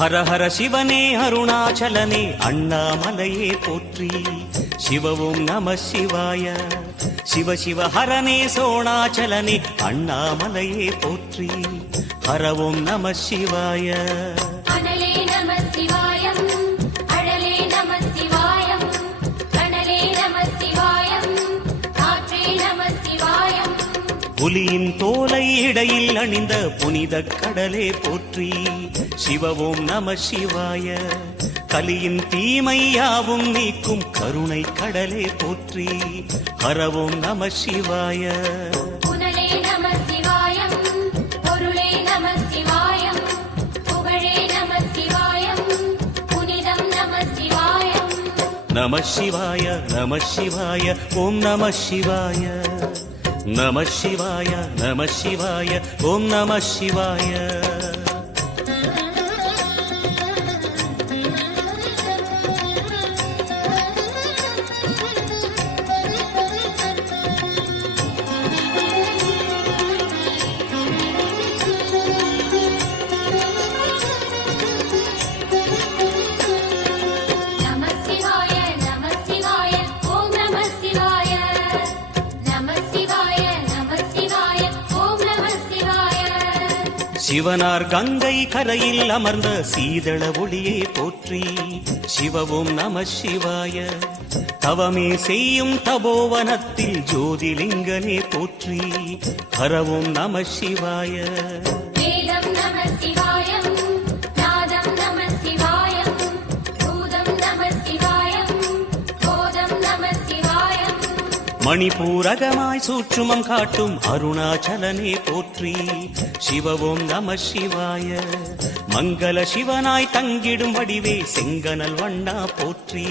ஹர ஹர சிவனே அருணாச்சலனே அண்ணாமலையே போற்றி. சிவவும் நம சிவாய. சிவ சிவ ஹரனே சோணாச்சலனே அண்ணாமலையே போற்றி. ஹரவும் நம சிவாய. புலியின் தோலை இடையில் அணிந்த புனித கடலே போற்றி. சிவவும் நம சிவாய. கலியின் தீமையாவும் நீக்கும் கருணை கடலே போற்றி. ஹரவும் நம சிவாய. நம சிவாய நம சிவாய ஓம் நம சிவாய. நம சிவாய நம சிவாய ஓம் நம சிவாய. சிவனார் கங்கை கரையில் அமர்ந்த சீதள ஒளியே போற்றி. சிவவும் நம சிவாய. தவமே செய்யும் தபோவனத்தில் ஜோதிலிங்கனே போற்றி. ஹரவும் நம சிவாய. மணிபூரகமாய் சூட்சுமம் காட்டும் அருணாச்சலனே போற்றி. சிவவும் நம சிவாய. மங்கள சிவனாய் தங்கிடும் வடிவே செங்கனல் வண்ணா போற்றி.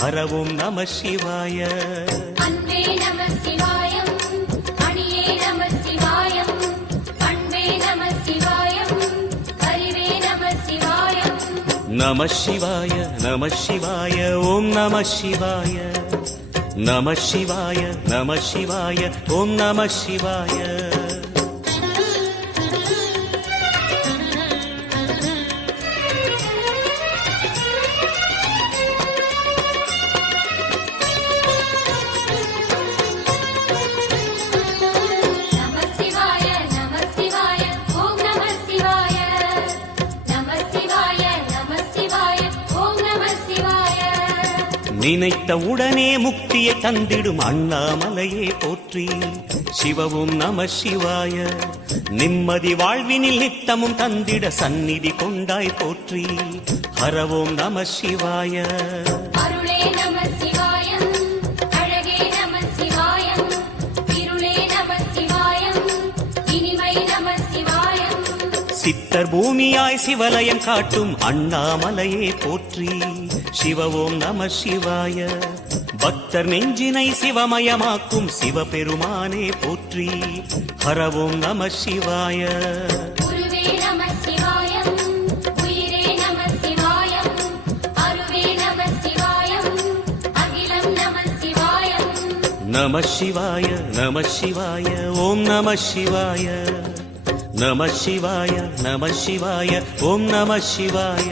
ஹரவும் நம சிவாய. நம சிவாய நம சிவாய ஓம் நம சிவாய. நம சிவாய நம சிவாய ஓம் நம சிவாய. நினைத்த உடனே முக்தியை தந்திடும் அண்ணாமலையே போற்றி. சிவவும் நம சிவாய. நிம்மதி வாழ்வினில் நித்தமும் தந்திட சந்நிதி கொண்டாய் போற்றி. ஹரவும் நம சிவாய. சித்தர் பூமியாய் சிவலயம் காட்டும் அண்ணாமலையே போற்றி. சிவவும் நம சிவாய. பக்தர் நெஞ்சினை சிவமயமாக்கும் சிவபெருமானே போற்றி. ஹரவும் நம சிவாய. நம சிவாய நம சிவாய ஓம் நம சிவாய. நம சிவாய நம சிவாய ஓம் நம சிவாய.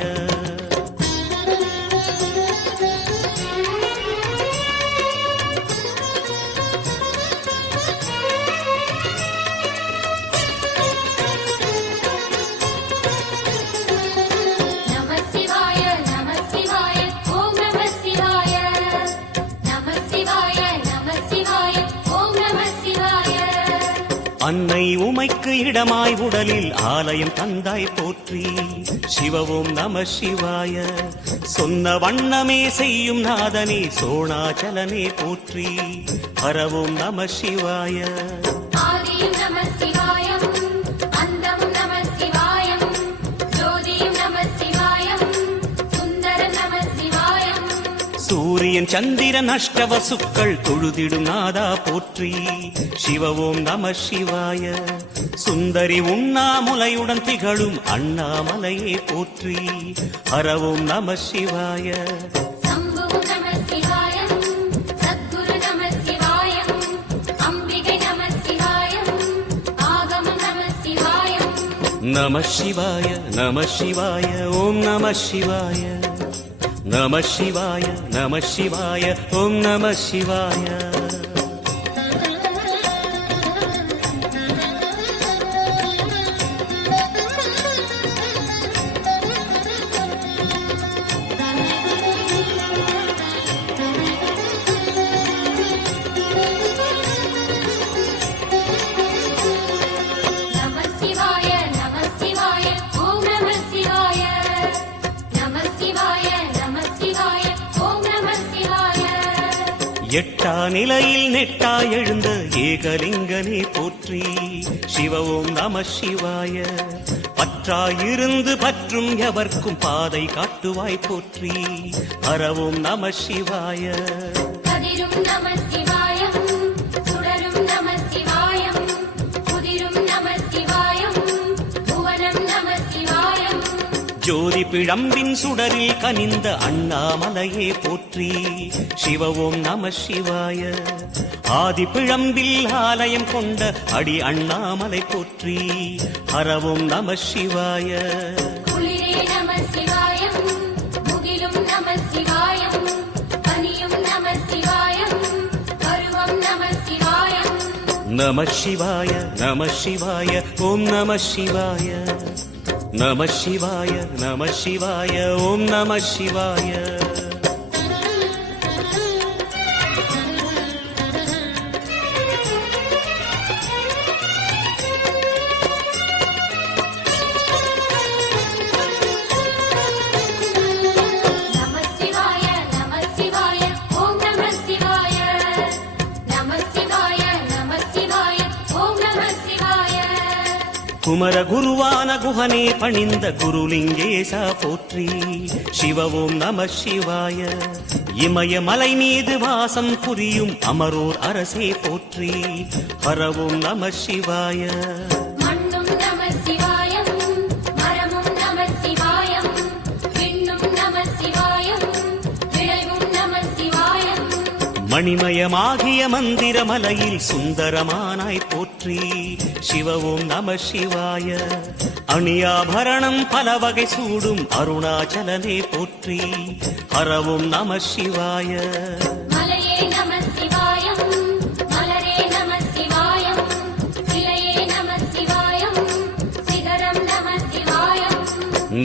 அன்னை உமைக்கு இடமாய் உடலில் ஆலயம் தந்தாய் போற்றி. சிவவும் நம சிவாய. சொன்ன வண்ணமே செய்யும் நாதனே சோணாச்சலனே போற்றி. ஹரவும் நம சிவாய. சூரியன் சந்திரன் அஷ்டவசுக்கள் தொழுதிடும் நாதா போற்றி. சிவவும் நம சிவாய. சுந்தரி உண்ணாமுலையுடன் திகழும் அண்ணாமலையே போற்றி. ஹரவும் நம சிவாய. நம சிவாய நம சிவாய ஓம் நம சிவாய நம சிவாய நம சிவாய ஓம் நம சிவாய எட்டா நிலையில் நெட்டா எழுந்த ஏகலிங்கனே போற்றி சிவ ஓம் நம சிவாய பற்றாயிருந்து பற்றும் எவர்க்கும் பாதை காட்டுவாய் போற்றி ஹர ஓம் நம சிவாய கதிரும் நம சிவாயம் சுடரும் நம சிவாயம் புதிரும் நம சிவாயம் புவனம் நம சிவாயம் ஜோதி பிழம்பின் சுடரில் கனிந்த அண்ணாமலையே போற்றி சிவ ஓம் நம சிவாய ஆதி பிழம்பில் ஆலயம் கொண்ட அடி அண்ணாமலை போற்றி ஹர ஓம் நம சிவாய குளிரே நம சிவாயம் முகிலும் நம சிவாயம் பனியும் நம சிவாயம் பருவம் நம சிவாயம் நம சிவாய நம சிவாய ஓம் நம சிவாய நம சிவாய நம சிவாய ஓம் நம சிவாய நம சிவாய நம சிவாய ஓம் நம சிவாய நம சிவாய நம சிவாய ஓம் நம சிவாய குமர குருவான குஹனே பணிந்த குருலிங்கேசா போற்றி சிவ ஓம் நம சிவாய இமய மலை மீது வாசம் புரியும் அமரோர் அரசே போற்றி ஹர ஓம் நம சிவாய மண்ணும் நம சிவாயம் மரமும் நம சிவாயம் விண்ணும் நம சிவாயம் விளைவும் நம சிவாயம் மணிமயமாகிய மந்திர மலையில் சுந்தரமானாய் போற்றி சிவ ஓம் நம சிவாய அணியாபரணம் பல வகை சூடும் அருணாச்சலனே போற்றி ஹர ஓம் நம சிவாய மலையே நம சிவாயம் மலரே நம சிவாயம் சிலையே நம சிவாயம் சிகரம் நம சிவாயம்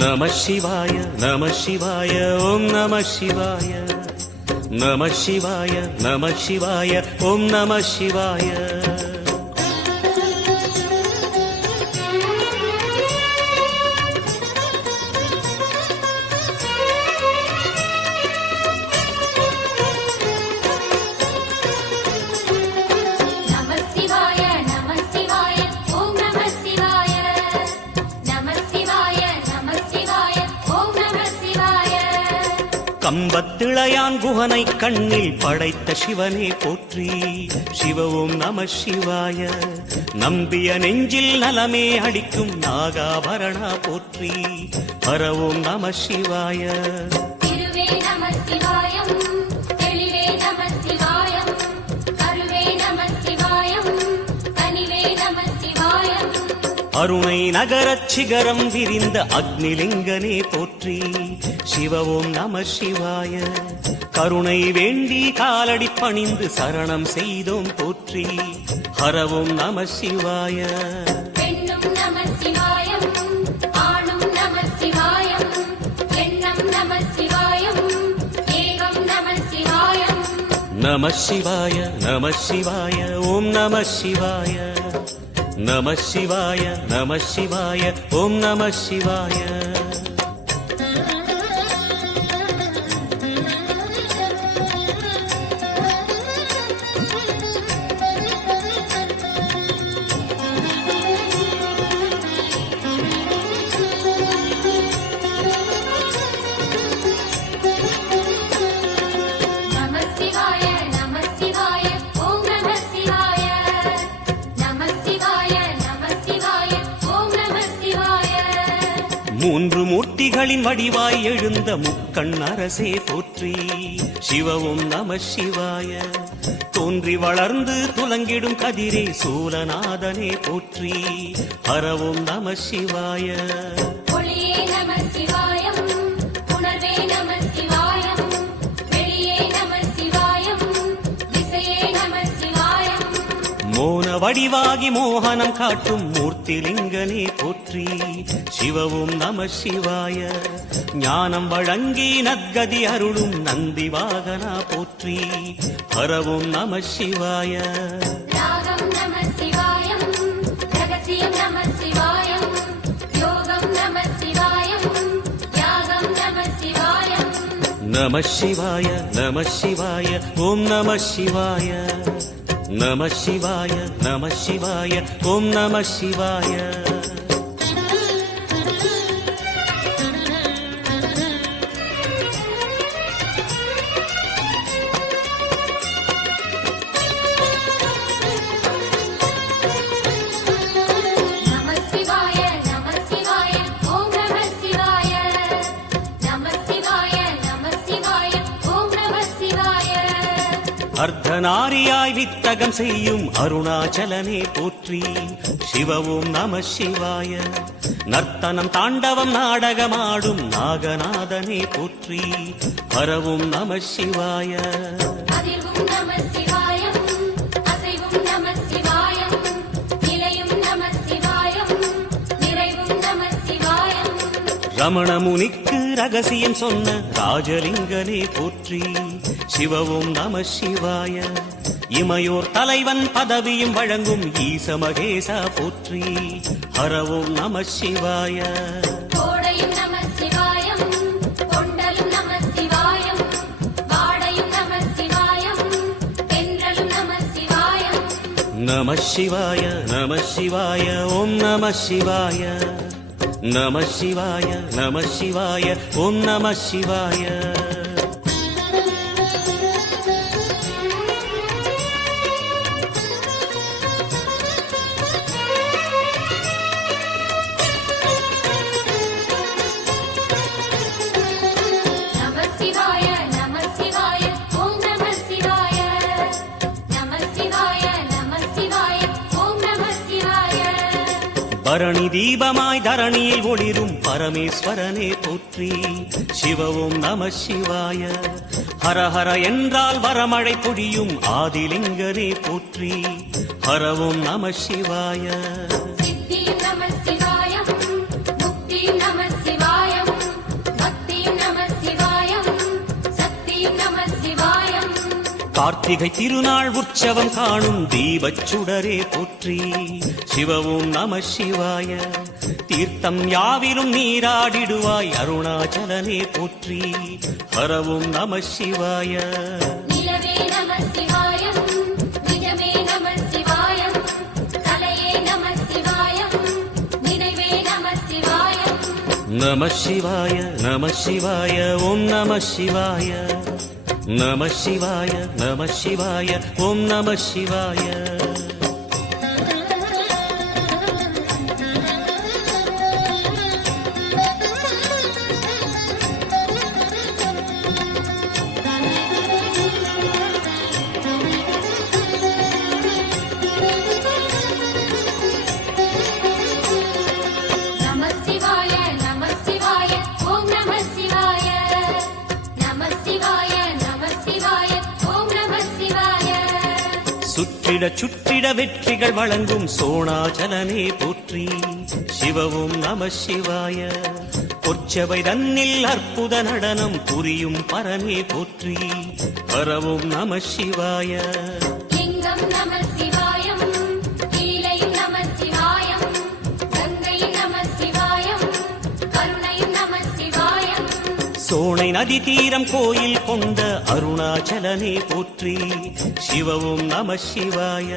நம சிவாய நம சிவாய ஓம் நம சிவாய நம சிவாய நம சிவாய ஓம் நம சிவாய நம சிவாய நம சிவாய ஓம் நம சிவாய நம சிவாய நம சிவாய ஓம் நம சிவாய கம்பத்திளையான் குஹனை கண்ணில் படைத்த சிவனே போற்றி சிவ ஓம் நம சிவாய நம்பிய நெஞ்சில் நலமே அடிக்கும் நாகாபரணா போற்றி ஹர ஓம் நம சிவாய திருவே நம சிவாயம் தெளிவே நம சிவாயம் கருவே நம சிவாயம் கனிவே நம சிவாயம் அருணை நகரச் சிகரம் விரிந்த அக்னிலிங்கனே போற்றி சிவ ஓம் நம சிவாய கருணை வேண்டி காலடி பணிந்து சரணம் செய்தோம் போற்றி ஹர ஓம் நம சிவாய பெண்ணும் நம சிவாயம் ஆணும் நம சிவாயம் எண்ணம் நம சிவாயம் ஏகம் நம சிவாயம் நம சிவாய நம சிவாய ஓம் நம சிவாய நம சிவாய நம சிவாய ஓம் நம சிவாய நம சிவாய நம சிவாய ஓம் நம சிவாய நம சிவாய நம சிவாய ஓம் நம சிவாய மூன்று மூர்த்திகளின் வடிவாய் எழுந்த முக்கண் அரசே போற்றி. சிவவும் நம சிவாய. தோன்றி வளர்ந்து துலங்கிடும் கதிரே சூலநாதனே போற்றி. ஹரவும் நம சிவாய. ஒளியே நம சிவாயம், உணர்வே நம சிவாயம், வெளியே நம சிவாயம், திசையே நம சிவாயம். மோன வடிவாகி மோகனம் காட்டும் மூர்த்திலிங்கனே போற்றி. சிவவும் நம சிவாய. ஞானம் வழங்கி நற்கதி அருளும் நந்தி வாகனா போற்றி. ஹரவும் நம சிவாய. ராகம் நம சிவாயம், ரகசியம் நம சிவாயம், யோகம் நம சிவாயம், யாகம் நம சிவாயம். நம சிவாய நம சிவாய ஓம் நம சிவாய. நம சிவாய நம சிவாய ஓம் நம சிவாய. நம சிவாய நம சிவாய ஓம் நம சிவாய. நம சிவாய நம சிவாய ஓம் நம சிவாய. அர்த்தநாரியாய் வித்தகம் செய்யும் அருணாச்சலனே போற்றி. சிவவும் நம சிவாய. நர்த்தனம் தாண்டவம் நாடகமாடும் நாகநாதனே போற்றி. ஹரவும் நம சிவாய. அதிர்வும் நம சிவாயம், அசைவும் நம சிவாயம், நிலையும் நம சிவாயம், நிறைவும் நம சிவாயம். ரமண முனிக்கு ரகசியம் சொன்ன ராஜலிங்கனே போற்றி. சிவவும் நம சிவாய. இமையோர் தலைவன் பதவியும் வழங்கும் ஈச மகேசா போற்றி. ஹரவும் நம சிவாய. கோடையும் நம சிவாயம், கொண்டலும் நம சிவாயம், வாடையும் நம சிவாயம், தென்றலும் நம சிவாயம். நம சிவாய நம சிவாய ஓம் நம சிவாய. நம சிவாய நம சிவாய ஓம் நம சிவாய. நம சிவாய நம சிவாய ஓம் நம சிவாய. நம சிவாய நம சிவாய ஓம் நம சிவாய. பரணி தீபமாய் தரணியில் ஒளிரும் பரமேஸ்வரனே போற்றி. சிவவும் நம சிவாய. ஹரஹர என்றால் வரமழை பொழியும் ஆதிலிங்கனே போற்றி. ஹரவும் நம சிவாய. சித்தியும் நம சிவாயம், முக்தியும் நம சிவாயம், பக்தியும் நம சிவாயம், சக்தியும் நம சிவாயம். கார்த்திகை திருநாள் உற்சவம் காணும் தீபச் சுடரே போற்றி. சிவவும் நம சிவாய. தீர்த்தம் யாவிலும் நீராடிடுவாய் அருணாச்சலனே போற்றி. ஹரவும் நம சிவாய. நிலவே நம சிவாயம், நிஜமே நம சிவாயம், கலையே நம சிவாயம், நினைவே நம சிவாயம். நம சிவாய நம சிவாய ஓம் நம சிவாய. நம சிவாய நம சிவாய ஓம் நம சிவாய. நம சிவாய நம சிவாய ஓம் நம சிவாய. நம சிவாய நம சிவாய ஓம் நம சிவாய. சுற்றிட சுற்றிட வெற்றிகள் வழங்கும் சோணாச்சலனே போற்றி. சிவவும் நம சிவாய. பொற்சபை தன்னில் அற்புத நடனம் புரியும் பரமே போற்றி. ஹரவும் நம சிவாய. லிங்கம் நம சிவாயம், லீலையும் நம சிவாயம், கங்கையும் நம சிவாயம், கருணையும் நம சிவாயம். சோனை நதி தீரம் கோயில் கொண்ட அருணாச்சலனே போற்றி. சிவவும் நம சிவாய.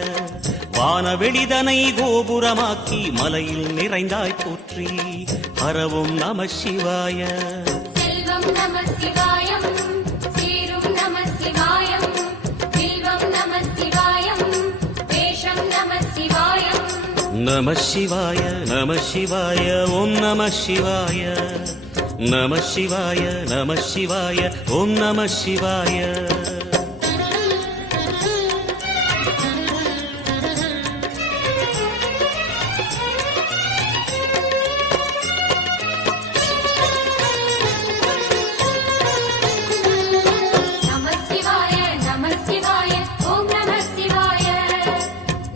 வானவெளிதனை கோபுரமாக்கி மலையில் நிறைந்தாய் போற்றி. ஹரவும் நம சிவாய. செல்வம் நம சிவாயம், சீரும் நம சிவாயம், வில்வம் நம சிவாயம், வேஷம் நம சிவாயம். நம சிவாய நம சிவாய ஓம் நம சிவாய நம சிவாய நம சிவாய ஓம் நம சிவாய நம சிவாய நம சிவாய ஓம் நம சிவாய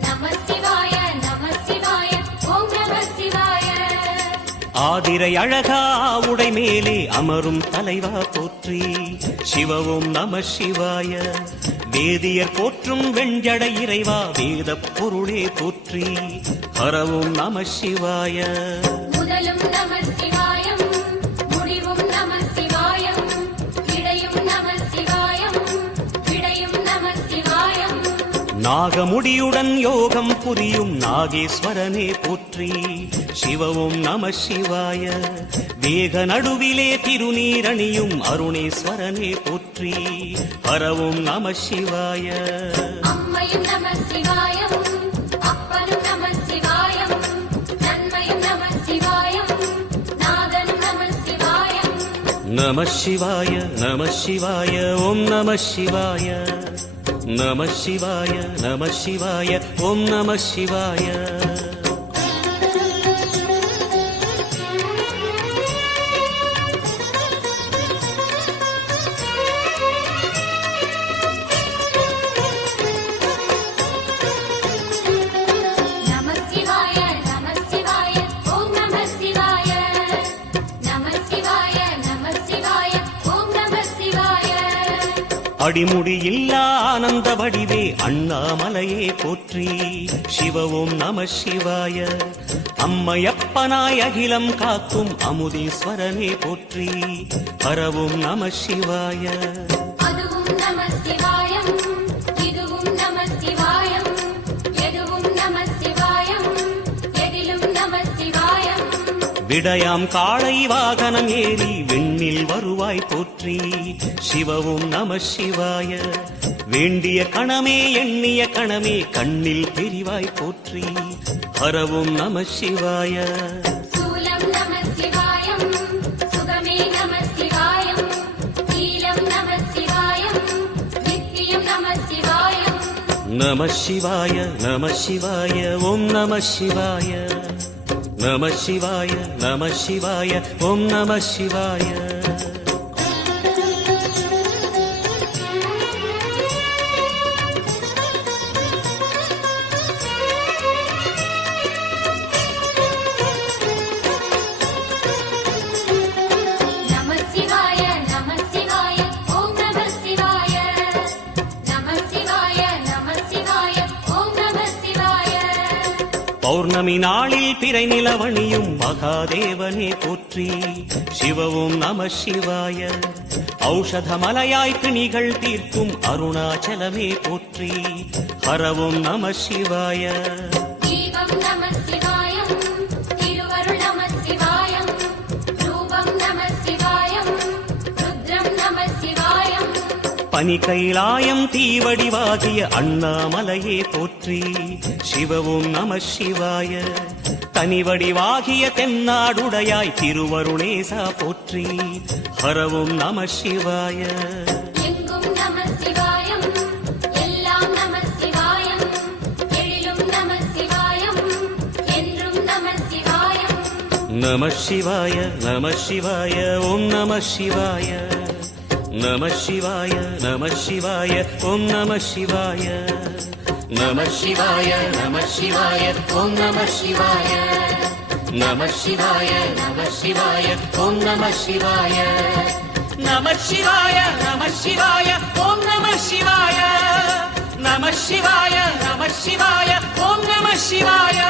நம சிவாய நம சிவாய ஓம் நம சிவாய ஆதிரை அழகா உடை மேலே அமரும் தலைவா போற்றி சிவவும் நம சிவாய வேதியர் போற்றும் வெண்ஜடை இறைவா வேத பொருளே போற்றி ஹரவும் நம சிவாய முதலும் நம சிவாயம் முடிவும் நம சிவாயம் இடையும் நம சிவாயம் விடையும் நம சிவாயம் நாகமுடியுடன் யோகம் புரியும் நாகேஸ்வரனே போற்றி சிவவும் நம சிவாய வேக நடுவிலே திருநீரணியும் அருணேஸ்வரனே போற்றி ஹரவும் நம சிவாய அம்மையும் நம சிவாயம் அப்பனும் நம சிவாயம் நன்மையும் நம சிவாயம் நாதனும் நம சிவாயம் நம சிவாய நம சிவாய ஓம் நம சிவாய நம சிவாய நம சிவாய ஓம் நம சிவாய நம சிவாய நம சிவாய ஓம் நம சிவாய நம சிவாய நம சிவாய ஓம் நம சிவாய அடிமுடி இல்லா ஆனந்த வடிவே அண்ணாமலையே போற்றி சிவவும் நம சிவாய அம்மையப்பனாய் அகிலம் காக்கும் அமுதீஸ்வரனே போற்றி ஹரவும் நம சிவாய அதுவும் நம சிவாயம் இதுவும் நம சிவாயம் எதுவும் நம சிவாயம் எதிலும் நம சிவாயம் விடயாம் காளை வாகனம் ஏறி விண்ணில் வருவாய் போற்றி சிவவும் நம சிவாய வேண்டிய கணமே எண்ணிய கணமே கண்ணில் தெரிவாய் போற்றி ஹரவும் நம சிவாய சூலம் நம சிவாயம் சுகமே நம சிவாயம் நீலம் நம சிவாயம் நித்தியம் நம சிவாயம் நம சிவாய நம சிவாய ஓம் நம சிவாய நம சிவாய நம சிவாய ஓம் நம சிவாய நம சிவாய நம சிவாய ஓம் நம சிவாய நம சிவாய நம சிவாய ஓம் நம சிவாய பௌர்ணமி நாளில் பிறை நிலவணியும் மகாதேவனே போற்றி சிவவும் நம சிவாய ஔஷதமலையாய் பிணிகள் தீர்க்கும் அருணாச்சலமே போற்றி ஹரவும் நம சிவாய தீபம் நம சிவாயம் திருவருள் நம சிவாயம் ரூபம் நம சிவாயம் ருத்ரம் நம சிவாயம் பனி கைலாயம் தீவடிவாகிய அண்ணாமலையே போற்றி சிவவும் நம சிவாய தனிவடிவாகிய தென்னாடுடையாய் திருவருணேசா போற்றி ஹரவும் நம சிவாய எங்கும் நம சிவாயம் எல்லாம் நம சிவாயம் எழிலும் நம சிவாயம் என்றும் நம சிவாயம் நம சிவாய நம சிவாய ஓம் நம சிவாய நம சிவாய நம சிவாய ஓம் நம சிவாய நம சிவாய நம சிவாய ஓம் நம சிவாய நம சிவாய நம சிவாய ஓம் நம சிவாய நம சிவாய நம சிவாய ஓம் நம சிவாய நம சிவாய நம சிவாய ஓம் நம சிவாய